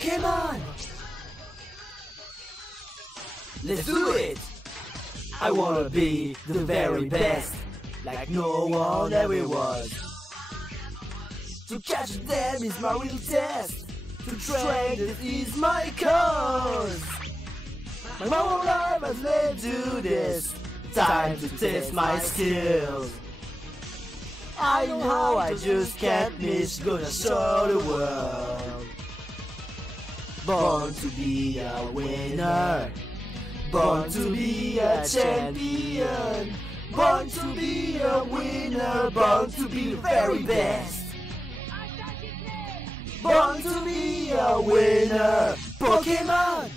Pokemon! Let's do it! I wanna be the very best, like no one ever was. To catch them is my real test. To train this is my cause. My whole life has led to this. Time to test my skills. I know how I just can't miss. Gonna show the world. Born to be a winner. Born to be a champion. Born to be a winner. Born to be the very best. Born to be a winner. Pokemon!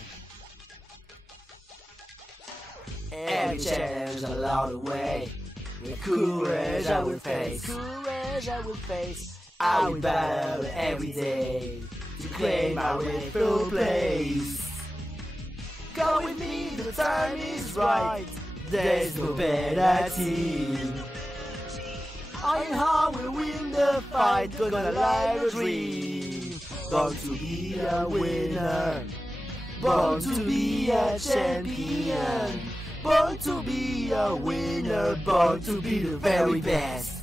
Every challenge along the way, with courage I will face. Courage I will face. I will battle every day to claim my rightful place. Go with me, the time is right. There's no better team. I and how will win the fight. Gonna live a dream. Born to be a winner. Born to be a champion. Born to be a winner. Born to be the very best.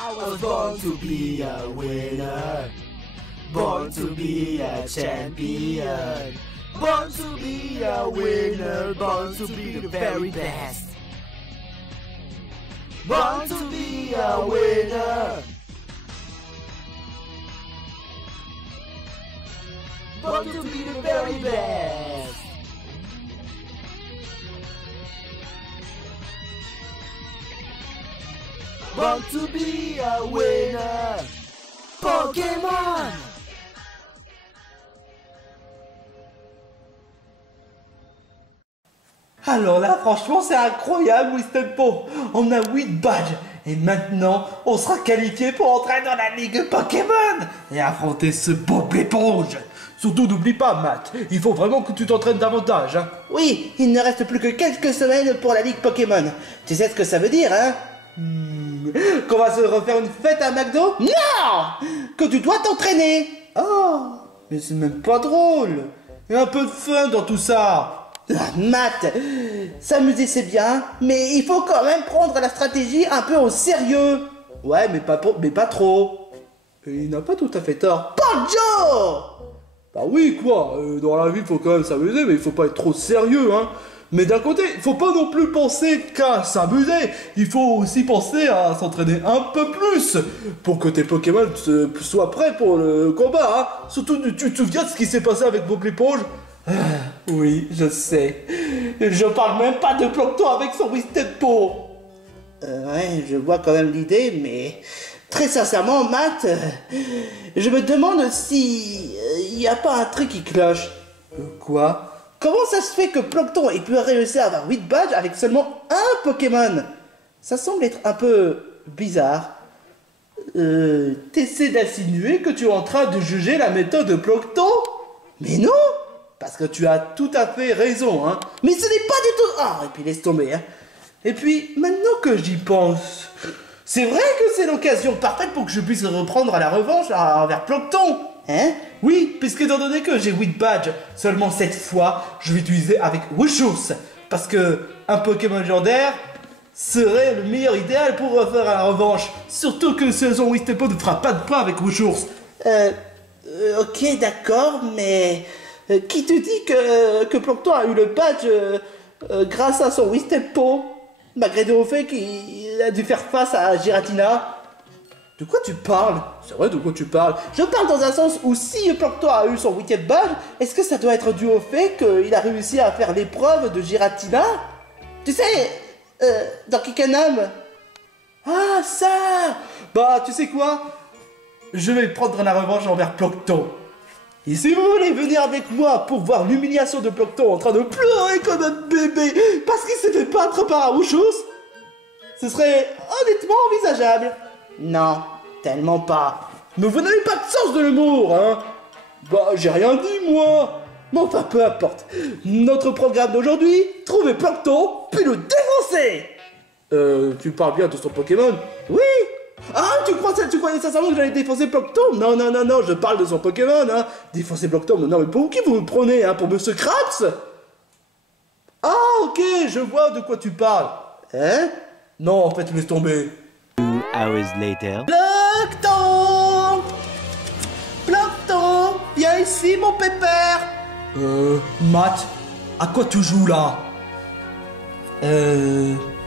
I was born to be a winner. Born to be a champion. Born to be a winner. Born to be the very best. Born to be a winner. Born to be the very best. Born to be a winner. Pokémon! Alors là, franchement, c'est incroyable, Wistempo. On a 8 badges. Et maintenant, on sera qualifié pour entrer dans la Ligue Pokémon et affronter ce Bob l'éponge. Surtout, n'oublie pas, Matt, il faut vraiment que tu t'entraînes davantage. Hein. Oui, il ne reste plus que quelques semaines pour la Ligue Pokémon. Tu sais ce que ça veut dire, hein? Qu'on va se refaire une fête à McDo? Non! Que tu dois t'entraîner. Oh, mais c'est même pas drôle. Il y a un peu de fun dans tout ça. Matt, s'amuser c'est bien, mais il faut quand même prendre la stratégie un peu au sérieux. Ouais, mais pas trop. Et il n'a pas tout à fait tort. Bonjour! Bah oui, quoi. Dans la vie, il faut quand même s'amuser, mais il faut pas être trop sérieux, hein. Mais d'un côté, il faut pas non plus penser qu'à s'amuser. Il faut aussi penser à s'entraîner un peu plus pour que tes Pokémon soient prêts pour le combat. Hein. Surtout, tu te souviens de ce qui s'est passé avec Bob l'éponge? Oui, je sais. Je parle même pas de Plancton avec son Wistempo. Ouais, je vois quand même l'idée, mais très sincèrement, Matt, je me demande si il n'y a pas un truc qui cloche. Quoi? Comment ça se fait que Plancton ait pu réussir à avoir 8 badges avec seulement un Pokémon? Ça semble être un peu bizarre. T'essaies d'insinuer que tu es en train de juger la méthode de Plancton? Mais non! Parce que tu as tout à fait raison, hein. Mais ce n'est pas du tout... Ah, et puis laisse tomber, hein. Et puis, maintenant que j'y pense, c'est vrai que c'est l'occasion parfaite pour que je puisse reprendre à la revanche envers Plancton. Hein? Oui, puisque étant donné que j'ai 8 badges, seulement cette fois, je vais utiliser avec Wushus. Parce que un Pokémon légendaire serait le meilleur idéal pour refaire à la revanche. Surtout que saison Wistempo ne fera pas de points avec Wushus. Ok, d'accord, mais... qui te dit que Plancton a eu le badge grâce à son Wistempo, malgré le fait qu'il a dû faire face à Giratina? De quoi tu parles? C'est vrai, de quoi tu parles? Je parle dans un sens où si Plancton a eu son 8ème badge, est-ce que ça doit être dû au fait qu'il a réussi à faire l'épreuve de Giratina? Tu sais, dans Kickenham. Ah, ça! Bah, tu sais quoi? Je vais prendre la revanche envers Plancton. Et si vous voulez venir avec moi pour voir l'humiliation de Plancton en train de pleurer comme un bébé parce qu'il s'est fait battre par un Wushus, ce serait honnêtement envisageable. Non, tellement pas. Mais vous n'avez pas de sens de l'humour, hein? Bah, j'ai rien dit, moi. Mais enfin, peu importe. Notre programme d'aujourd'hui, trouver Plancton, puis le défoncer. Tu parles bien de son Pokémon? Oui. Ah, tu croyais sincèrement que j'allais défoncer Plancton? Non, non, non, non, je parle de son Pokémon, hein. Défoncer Plancton, non, mais pour qui vous me prenez, hein? Pour Monsieur Krabs? Ah, ok, je vois de quoi tu parles. Hein? Non, en fait, laisse tomber. 2 hours later. Plancton! Plancton! Viens ici, mon pépère! Matt, à quoi tu joues là?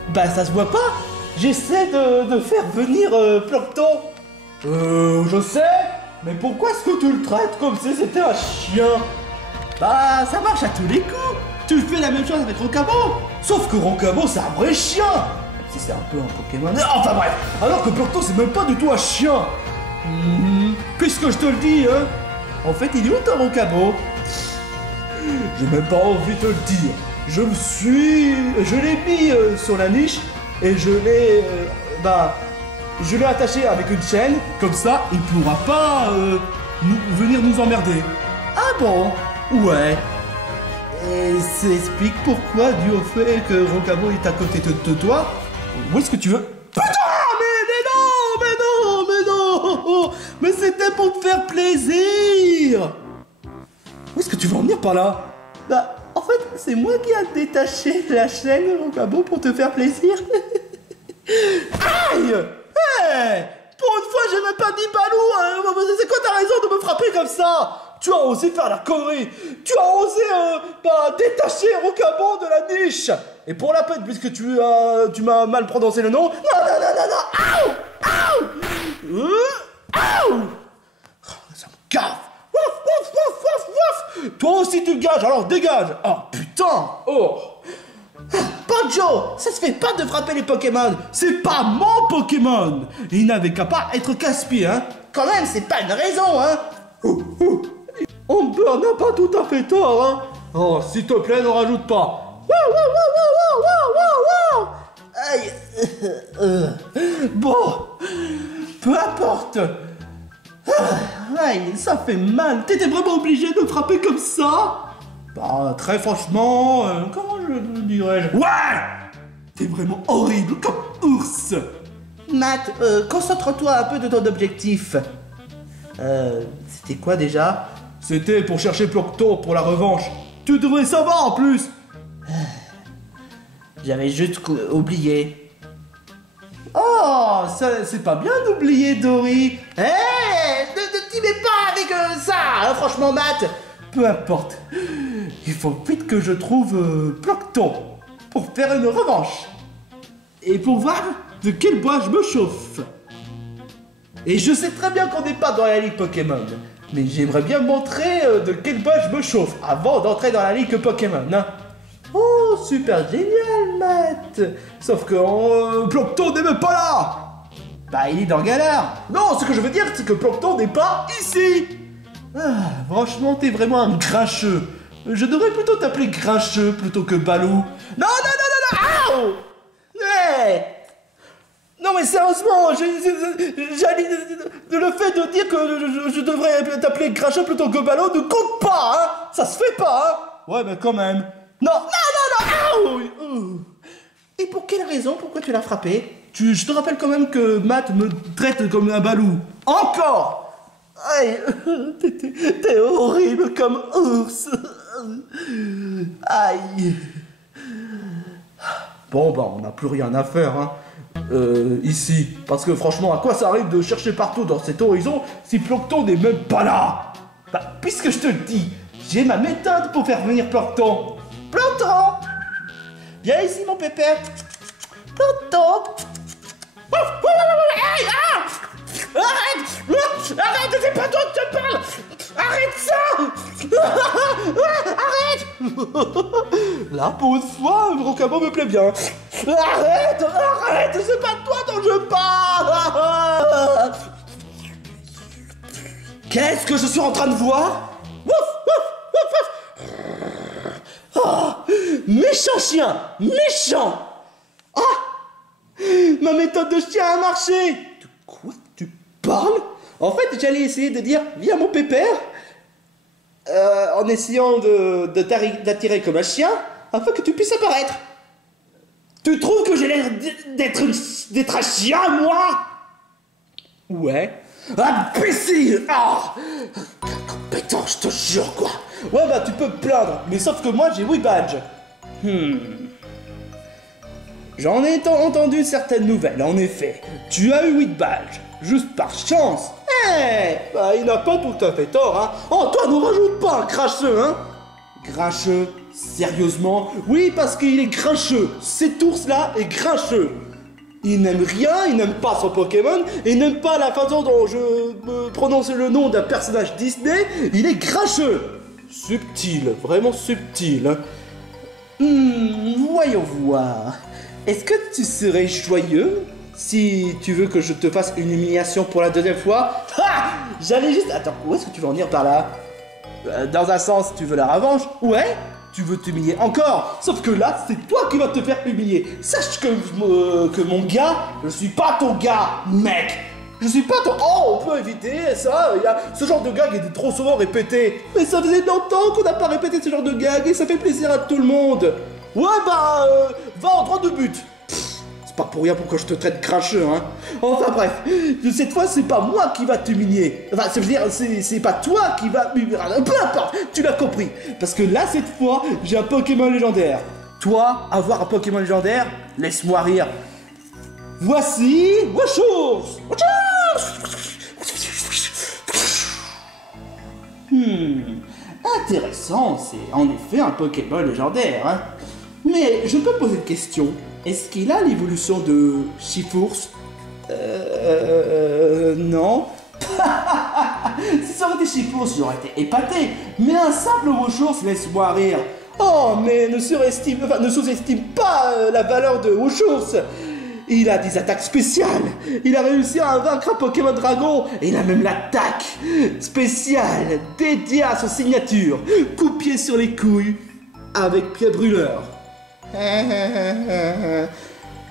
Bah ça se voit pas. J'essaie de faire venir Plancton. Je sais, mais pourquoi est-ce que tu le traites comme si c'était un chien? Bah ça marche à tous les coups. Tu fais la même chose avec Roncabo. Sauf que Roncabo, c'est un vrai chien. Si c'est un peu un Pokémon. Enfin bref, alors que Plancton, c'est même pas du tout un chien. Puisque je te le dis, hein. En fait, il est où ton Roncabo? J'ai même pas envie de te le dire. Je l'ai mis sur la niche et je l'ai attaché avec une chaîne. Comme ça, il pourra pas venir nous emmerder. Ah bon? Ouais. Et ça explique pourquoi, dû au fait que Roncabo est à côté de toi. Où est-ce que tu veux? Putain, mais non! Mais c'était pour te faire plaisir! Où est-ce que tu veux en venir par là? Bah, en fait, c'est moi qui a détaché la chaîne Roncabo pour te faire plaisir. Aïe! Hey! Pour une fois, j'ai même pas dit Balou! Hein. C'est quoi ta raison de me frapper comme ça? Tu as osé faire la connerie. Tu as osé détacher Roncabo de la niche. Et pour la peine, puisque tu m'as mal prononcé le nom. Non! Aouh! Oh, ça me gaffe. Wouf. Toi aussi tu gages, alors dégage. Oh putain. Oh. Banjo, ça se fait pas de frapper les Pokémon. C'est pas mon Pokémon. Il n'avait qu'à pas être casse-pied, hein. Quand même, c'est pas une raison, hein. Humber n'a pas tout à fait tort, hein. Oh, s'il te plaît, ne rajoute pas. Aïe. Bon, peu importe. Aïe, ça fait mal. T'étais vraiment obligé de frapper comme ça? Bah, très franchement, comment je dirais-je? Ouais. T'es vraiment horrible comme ours. Matt, concentre-toi un peu de ton objectif. C'était quoi déjà? C'était pour chercher Plancton pour la revanche. Tu devrais savoir en plus. J'avais juste oublié. Oh, ça, c'est pas bien d'oublier Dory. Hé, ne t'y mets pas avec ça, hein, franchement, Matt. Peu importe. Il faut vite que je trouve Plancton pour faire une revanche. Et pour voir de quel bois je me chauffe. Et je sais très bien qu'on n'est pas dans la ligue Pokémon. Mais j'aimerais bien montrer de quel bois je me chauffe avant d'entrer dans la ligue Pokémon. Hein. Oh, super génial, Matt. Sauf que Plancton n'est même pas là. Bah, il est dans Galar. Non, ce que je veux dire, c'est que Plancton n'est pas ici. Ah, franchement, t'es vraiment un grincheux. Je devrais plutôt t'appeler Grincheux plutôt que Balou. Non. Aouh. Hey. Non mais sérieusement, le fait de dire que je devrais t'appeler Grincheux plutôt que Balou ne compte pas, hein. Ça se fait pas, hein. Ouais, mais quand même. Non. Aouh. Et pour quelle raison? Pourquoi tu l'as frappé? Je te rappelle quand même que Matt me traite comme un Balou. Encore. Aïe, t'es horrible comme ours. Aïe. Bon, bah, on n'a plus rien à faire, hein. Ici. Parce que franchement, à quoi ça arrive de chercher partout dans cet horizon si Plancton n'est même pas là? Bah, puisque je te le dis, j'ai ma méthode pour faire venir Plancton. Plancton. Viens ici, mon pépère. Plancton. Arrête, c'est pas toi que je te parle. Arrête ça. Arrête. Là, pour une fois, Roncabo me plaît bien. Arrête, c'est pas toi dont je parle. Qu'est-ce que je suis en train de voir? Oh, méchant chien, méchant. Ma méthode de chien a marché. De quoi tu parles? En fait, j'allais essayer de dire, viens mon pépère. en essayant d'attirer comme un chien, afin que tu puisses apparaître. Tu trouves que j'ai l'air d'être un chien, moi? Ouais. Imbécile! Ah! Compétent, je te jure, quoi! Ouais, bah tu peux me plaindre, mais sauf que moi j'ai 8 badges. J'en ai entendu certaines nouvelles, en effet. Tu as eu 8 badges, juste par chance. Bah il n'a pas tout à fait tort, hein. Oh, toi, ne rajoute pas un cracheux, hein. Grincheux? Sérieusement? Oui, parce qu'il est grincheux. Cet ours-là est grincheux. Il n'aime rien, il n'aime pas son Pokémon, il n'aime pas la façon dont je me prononce le nom d'un personnage Disney, il est grincheux. Subtil, vraiment subtil. Voyons voir. Est-ce que tu serais joyeux si tu veux que je te fasse une humiliation pour la deuxième fois? J'allais juste... Attends, où est-ce que tu veux en venir par là? Dans un sens, tu veux la revanche? Ouais. Tu veux t'humilier encore? Sauf que là, c'est toi qui vas te faire humilier. Sache que mon gars, je suis pas ton gars, mec. Je suis pas ton... Oh, on peut éviter ça. Il y a ce genre de gag est trop souvent répété. Mais ça faisait longtemps qu'on n'a pas répété ce genre de gag et ça fait plaisir à tout le monde. Ouais, bah, va en droit de but. C'est pas pour rien pourquoi je te traite grincheux, hein. Enfin bref, cette fois c'est pas moi qui va t'humilier. Enfin, je veux dire, c'est pas toi qui va m'humilier. Peu importe, tu l'as compris. Parce que là, cette fois, j'ai un Pokémon légendaire. Toi, avoir un Pokémon légendaire, laisse-moi rire. Voici Washours. Intéressant, c'est en effet un Pokémon légendaire, hein. Mais je peux poser une question. Est-ce qu'il a l'évolution de Chifours? Non. Si ça aurait été Chifours, j'aurais été épaté. Mais un simple Washours, laisse-moi rire. Oh, mais ne sous-estime pas la valeur de Washours. Il a des attaques spéciales. Il a réussi à vaincre un Pokémon Dragon. Et il a même l'attaque spéciale dédiée à sa signature. Coup-pied sur les couilles avec pied brûleur.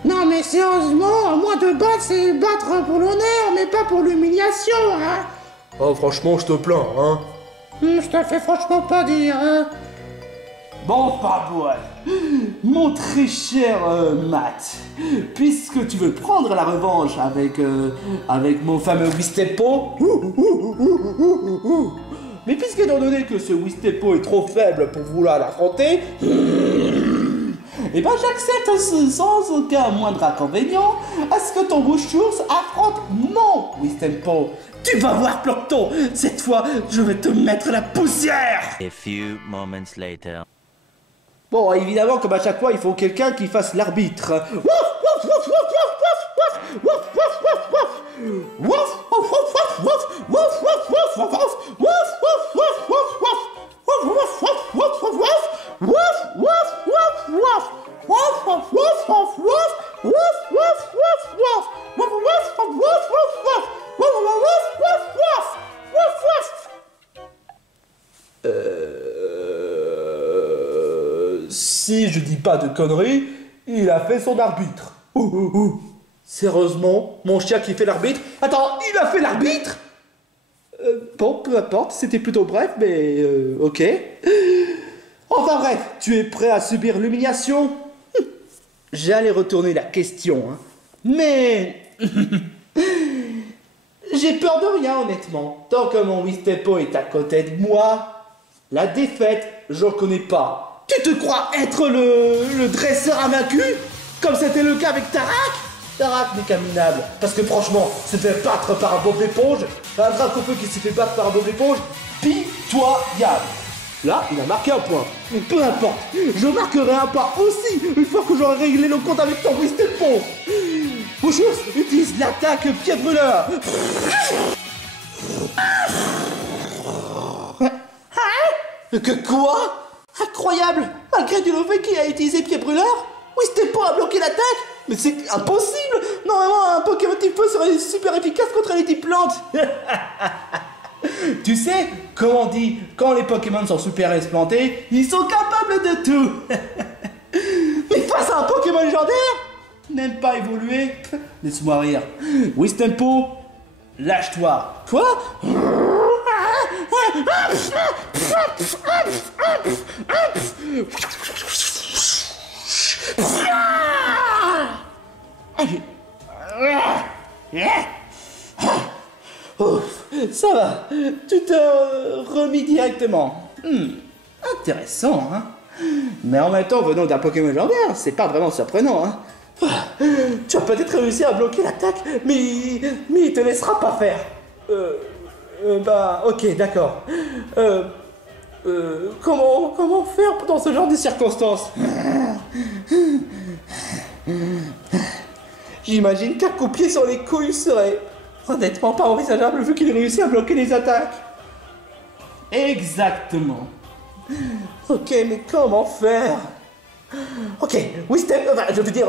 Non mais sérieusement, moi de battre c'est battre pour l'honneur, mais pas pour l'humiliation, hein. Oh, franchement, je te plains, hein. Je te fais franchement pas dire, hein. Bon, pas bref. Mon très cher Matt, puisque tu veux prendre la revanche avec mon fameux Wistepo, mais puisque étant donné que ce Wistepo est trop faible pour vouloir l'affronter, et ben j'accepte sans aucun moindre inconvénient à ce que ton Washours affronte mon Wistepo. Tu vas voir, Plancton, cette fois je vais te mettre la poussière. A few moments later. Bon, évidemment, comme à chaque fois, il faut quelqu'un qui fasse l'arbitre. Si je dis pas de conneries, il a fait son arbitre. Sérieusement, mon chien qui fait l'arbitre? Attends, il a fait l'arbitre? Bon, peu importe, c'était plutôt bref, mais ok. Enfin bref, tu es prêt à subir l'humiliation? J'allais retourner la question, hein. Mais... j'ai peur de rien, honnêtement. Tant que mon Wistepo est à côté de moi, la défaite, j'en connais pas. Tu te crois être le dresseur invaincu? Comme c'était le cas avec Tarak? Tarak n'est qu'un minable. Parce que franchement, se fait battre par un Bob l'éponge, un Dracofeu qui s'est fait battre par un Bob l'éponge, pitoyable. Là, il a marqué un point. Peu importe, je marquerai un pas aussi une fois que j'aurai réglé le compte avec ton Wistepo. Washours utilise l'attaque pied brûleur. Que quoi? Incroyable! Malgré du fait qui a utilisé pied brûleur, Wistepo a bloqué l'attaque? Mais c'est impossible! Normalement, un Pokémon type feu serait super efficace contre les types plantes! Tu sais, comme on dit, quand les Pokémon sont super explantés, ils sont capables de tout! Mais face à un Pokémon légendaire, n'aime pas évoluer? Laisse-moi rire. Wistepo, lâche-toi! Quoi? Oh, ça va, tu te remis directement. Intéressant, hein. Mais en même temps, venant d'un Pokémon légendaire, c'est pas vraiment surprenant, hein. Tu as peut-être réussi à bloquer l'attaque, mais il te laissera pas faire. Bah, ok, d'accord. Comment faire dans ce genre de circonstances? J'imagine qu'un coup de pied sur les couilles serait honnêtement pas envisageable vu qu'il réussit à bloquer les attaques. Exactement. Ok, mais comment faire? Ok, Wistem, je veux dire,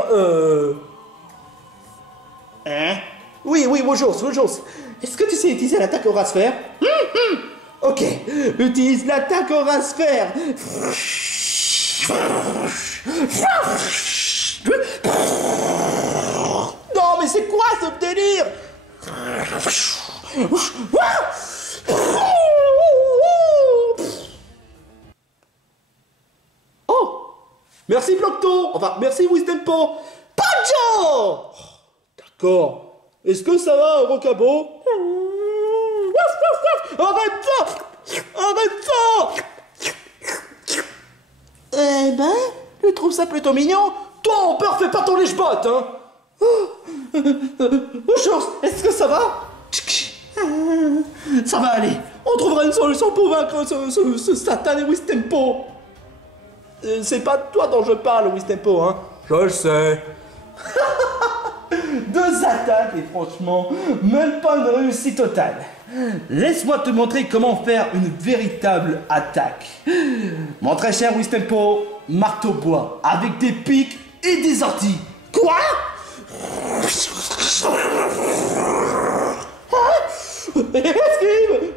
Hein? Oui, Wojos. Est-ce que tu sais utiliser l'attaque aura sphère? Ok, utilise l'attaque aura sphère. Non, mais c'est quoi ce délire? Oh! Merci Blocto! Enfin, merci Wistempo! Pancho! D'accord. Est-ce que ça va, Rocabo? Arrête ça! Eh ben, je trouve ça plutôt mignon. Toi, en peur, fais pas ton lèche-botte, hein! Bonjour, est-ce que ça va? Ça va aller. On trouvera une solution pour vaincre ce satané Wistempo. C'est pas de toi dont je parle, Wistempo, hein? Je le sais. 2 attaques et franchement, même pas une réussite totale. Laisse-moi te montrer comment faire une véritable attaque. Mon très cher Wistempo, marteau bois avec des pics et des orties. Quoi? Esquive!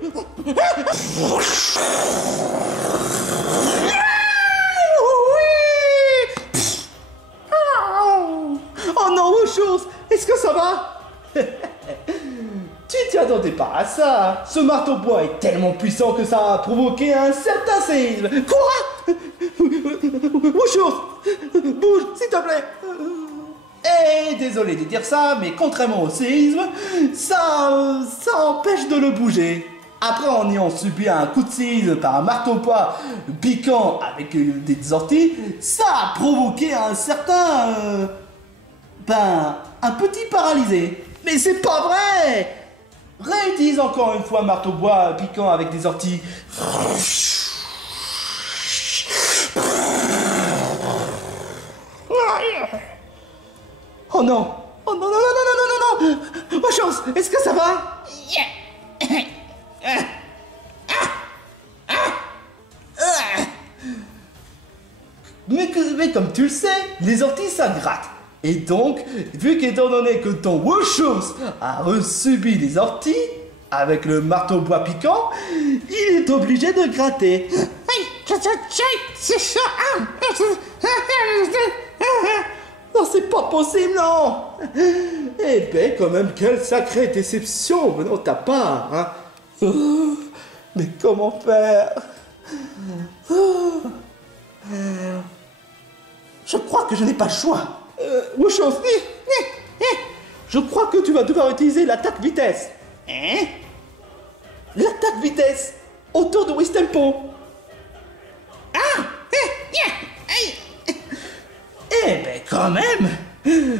Oh non, Woshos, est-ce que ça va? Tu t'y attendais pas à ça. Ce marteau bois est tellement puissant que ça a provoqué un certain séisme. Quoi? Woshos, bouge, s'il te plaît. Et désolé de dire ça, mais contrairement au séisme, ça empêche de le bouger. Après en ayant subi un coup de séisme par un marteau bois piquant avec des orties, ça a provoqué un certain... un petit paralysé. Mais c'est pas vrai! Réutilise encore une fois un marteau bois piquant avec des orties. Oh non! Oh non, non! Oh chance! Est-ce que ça va? Mais comme tu le sais, les orties ça gratte. Et donc, vu qu'étant donné que ton Woshos a subi des orties, avec le marteau bois piquant, il est obligé de gratter. C'est ça. Non, c'est pas possible, non. Eh ben, quand même, quelle sacrée déception venant de ta part, hein. Oh, mais comment faire? Oh. Je crois que je n'ai pas le choix. Woshos, je crois que tu vas devoir utiliser l'attaque vitesse. Hein? L'attaque vitesse autour de Wistempo. Eh ben quand même,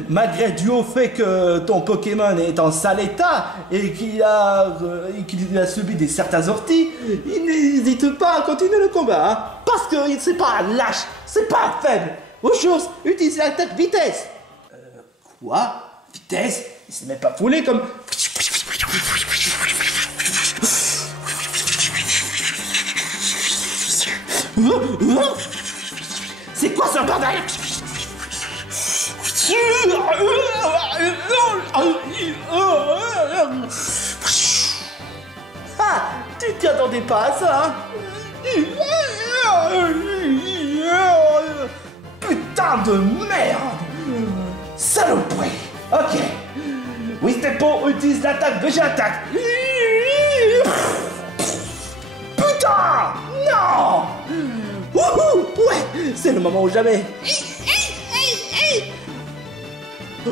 malgré du au fait que ton Pokémon est en sale état et qu'il a subi certains orties, il n'hésite pas à continuer le combat, hein, parce que c'est pas un lâche, c'est pas un faible. Woshos, utilise l'attaque vitesse. Quoi? Vitesse? Il s'est même pas foulé comme... C'est quoi ce bordel? Ah, tu t'y attendais pas à ça, hein? Putain de merde! Saloperie! Ok. Wistempo utilise l'attaque Végéattaque. Putain! Non! C'est le moment ou jamais.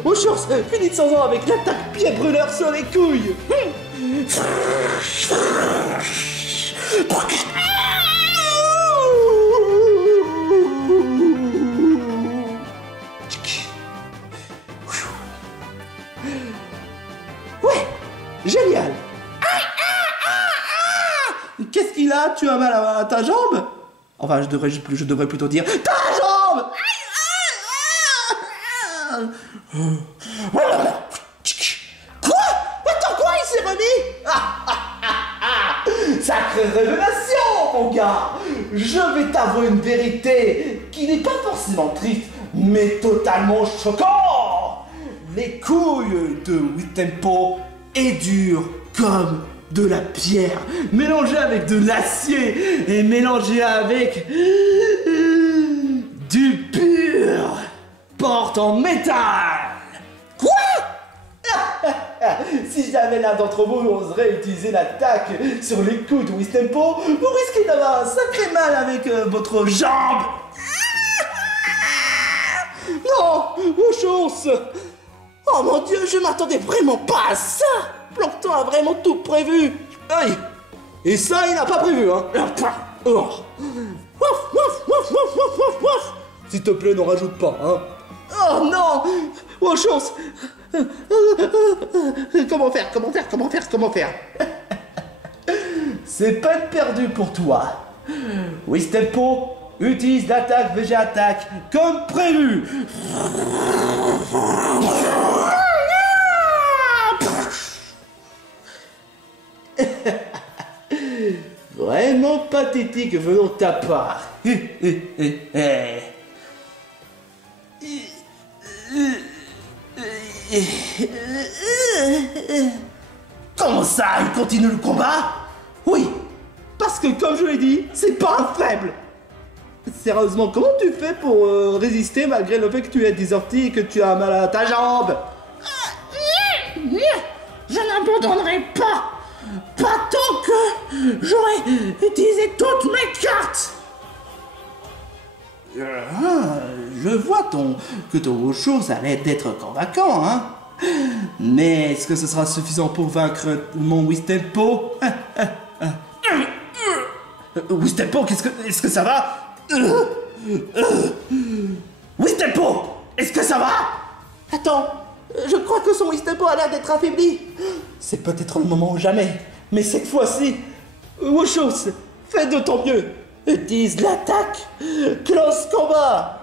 Aux chance, finissons-en avec l'attaque pied brûleur sur les couilles. Ouais, génial. Qu'est-ce qu'il a? Tu as mal à ta jambe? Enfin, je devrais plutôt dire ta jambe. Quoi? Attends, quoi? Il s'est remis? Sacrée révélation, mon gars. Je vais t'avouer une vérité qui n'est pas forcément triste, mais totalement choquante. Les couilles de Wistempo est dures comme de la pierre, mélangée avec de l'acier et mélangée avec du pur porte en métal. Quoi? Si jamais l'un d'entre vous oserait utiliser l'attaque sur les couilles de Wistempo, vous risquez d'avoir un sacré mal avec votre jambe. Non, aux chances. Oh mon Dieu, je m'attendais vraiment pas à ça. Plancton a vraiment tout prévu. Aïe. Et ça, il n'a pas prévu, hein. Oh. S'il te plaît, n'en rajoute pas, hein. Oh non. Aux chances. Comment faire? C'est pas perdu pour toi. Wistempo utilise l'attaque VG attaque comme prévu. Vraiment pathétique venant de ta part. Comment ça, il continue le combat? Oui, parce que comme je l'ai dit, c'est pas un faible. Sérieusement, comment tu fais pour résister malgré le fait que tu aies des orties et que tu as mal à ta jambe? Je n'abandonnerai pas. Pas tant que j'aurai utilisé toutes mes cartes. Je vois que ton show ça l'air d'être convaincant, hein. Mais est-ce que ce sera suffisant pour vaincre mon Wistempo? Wistempo, est-ce que ça va? Wistempo, est-ce que ça va? Attends, je crois que son Wistempo a l'air d'être affaibli. C'est peut-être le moment ou jamais. Mais cette fois-ci, Woshos, fais de ton mieux. Utilise l'attaque. Close combat.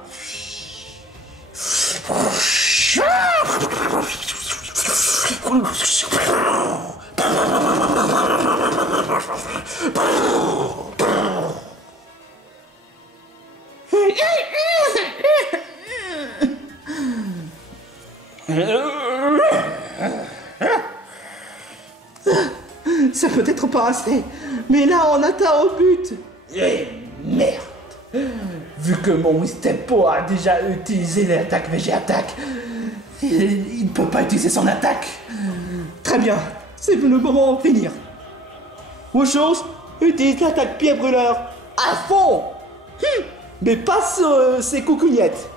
Ça peut être pas assez, mais là on atteint au but. Eh merde. Vu que mon Wistempo a déjà utilisé l'attaque VG attaque, il ne peut pas utiliser son attaque. Très bien, c'est le moment de finir. Woshos, utilise l'attaque pied brûleur à fond. Mais pas sur ses coucougnettes.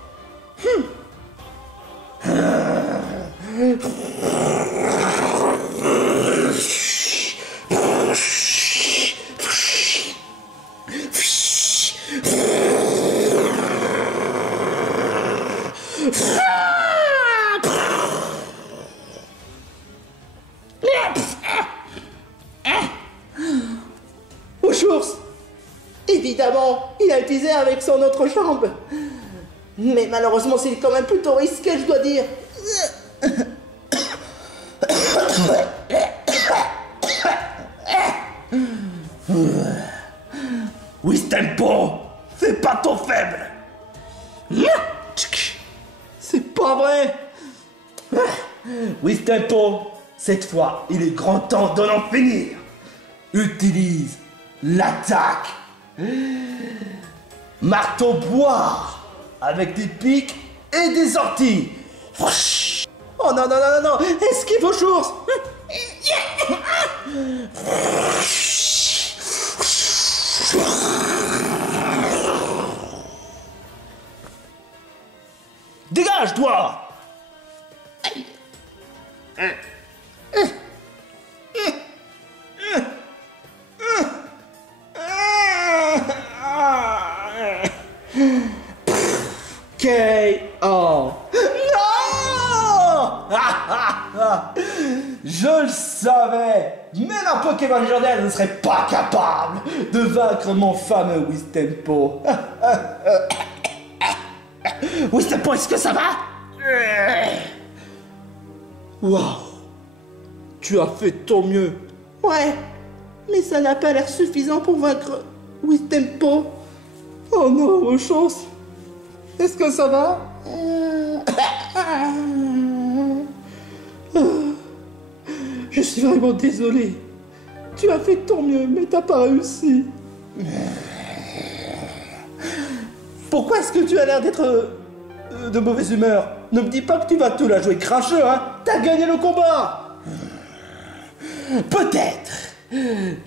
Woshos, évidemment, il a utilisé avec son autre jambe. Mais malheureusement, c'est quand même plutôt risqué, je dois dire. Wistempo, fais pas ton faible. C'est pas vrai. Wistempo, cette fois, il est grand temps d'en finir. Utilise l'attaque. Marteau bois avec des pics et des orties. Oh non, non, non, non, non. Esquive aux choses. savais, même un Pokémon légendaire ne serait pas capable de vaincre mon fameux Wistempo. Wistempo, est-ce que ça va? Waouh, tu as fait ton mieux. Ouais, mais ça n'a pas l'air suffisant pour vaincre Wistempo. Oh non, vos chances. Est-ce que ça va? Je suis vraiment désolé. Tu as fait ton mieux, mais t'as pas réussi. Pourquoi est-ce que tu as l'air d'être de mauvaise humeur? Ne me dis pas que tu vas te la jouer cracheux, hein? T'as gagné le combat! Peut-être.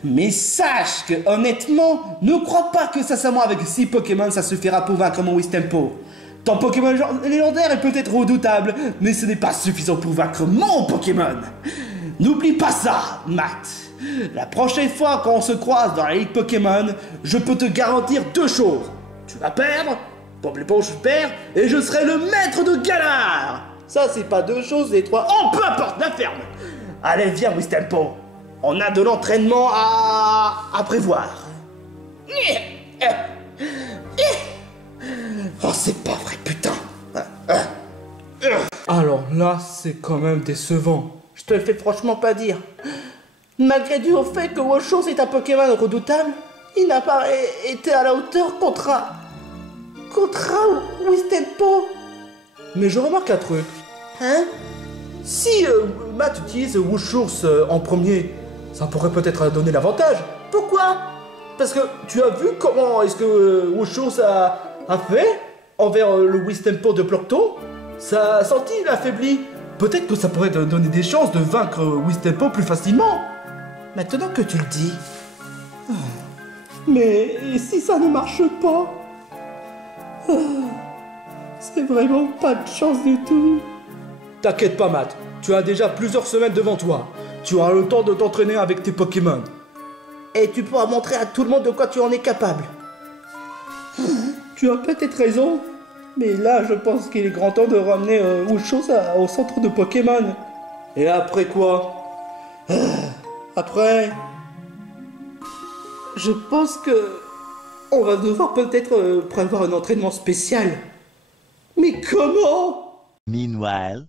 Mais sache que, honnêtement, ne crois pas que sincèrement avec 6 Pokémon ça suffira pour vaincre mon Wistempo. Ton Pokémon légendaire est peut-être redoutable, mais ce n'est pas suffisant pour vaincre mon Pokémon. N'oublie pas ça, Matt. La prochaine fois qu'on se croise dans la Ligue Pokémon, je peux te garantir 2 choses. Tu vas perdre, Pomplépo je perds, et je serai le maître de Galar. Ça, c'est pas 2 choses, c'est 3. Oh, peu importe, la ferme. Allez, viens, Wistempo. On a de l'entraînement à prévoir. Oh, c'est pas vrai, putain. Alors là, c'est quand même décevant. Je te le fais franchement pas dire. Malgré dû au fait que Woshos est un Pokémon redoutable, il n'a pas été à la hauteur contre Wistempo. Mais je remarque un truc. Hein? Si Matt utilise Woshurs en premier, ça pourrait peut-être donner l'avantage. Pourquoi? Parce que tu as vu comment est-ce que Woshurs a fait envers le Wistempo de Ploncton? Ça a senti l'affaibli. Peut-être que ça pourrait te donner des chances de vaincre Wistempo plus facilement. Maintenant que tu le dis. Mais et si ça ne marche pas? C'est vraiment pas de chance du tout. T'inquiète pas, Matt. Tu as déjà plusieurs semaines devant toi. Tu auras le temps de t'entraîner avec tes Pokémon. Et tu pourras montrer à tout le monde de quoi tu en es capable. Tu as peut-être raison. Mais là, je pense qu'il est grand temps de ramener Woshos au centre de Pokémon. Et après quoi? Après... Je pense que... On va devoir peut-être prévoir un entraînement spécial. Mais comment? Meanwhile.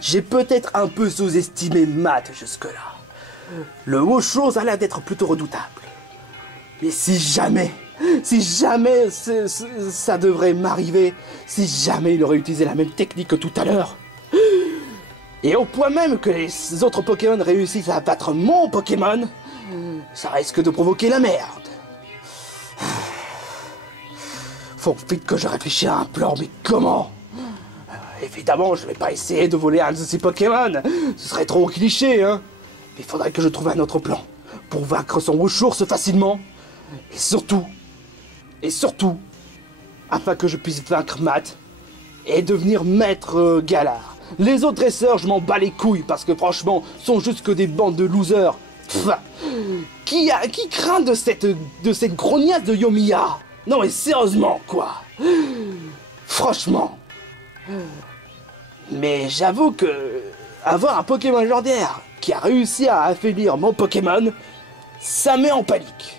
J'ai peut-être un peu sous-estimé Matt jusque-là. Le Woshos a l'air d'être plutôt redoutable. Mais si jamais ça devrait m'arriver, si jamais il aurait utilisé la même technique que tout à l'heure, et au point même que les autres Pokémon réussissent à battre mon Pokémon, ça risque de provoquer la merde. Faut vite que je réfléchisse à un plan, mais comment? Évidemment, je vais pas essayer de voler un de ces Pokémon, ce serait trop cliché, hein. Il faudrait que je trouve un autre plan pour vaincre son Woshurs facilement. Et surtout, afin que je puisse vaincre Matt et devenir maître Galar. Les autres dresseurs, je m'en bats les couilles parce que franchement, sont juste que des bandes de losers. Pff, qui craint de cette grognasse de Yomiya? Non mais sérieusement, quoi. Franchement. Mais j'avoue que avoir un Pokémon légendaire qui a réussi à affaiblir mon Pokémon, ça met en panique.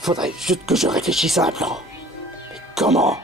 Faudrait juste que je réfléchisse à un plan. Mais comment?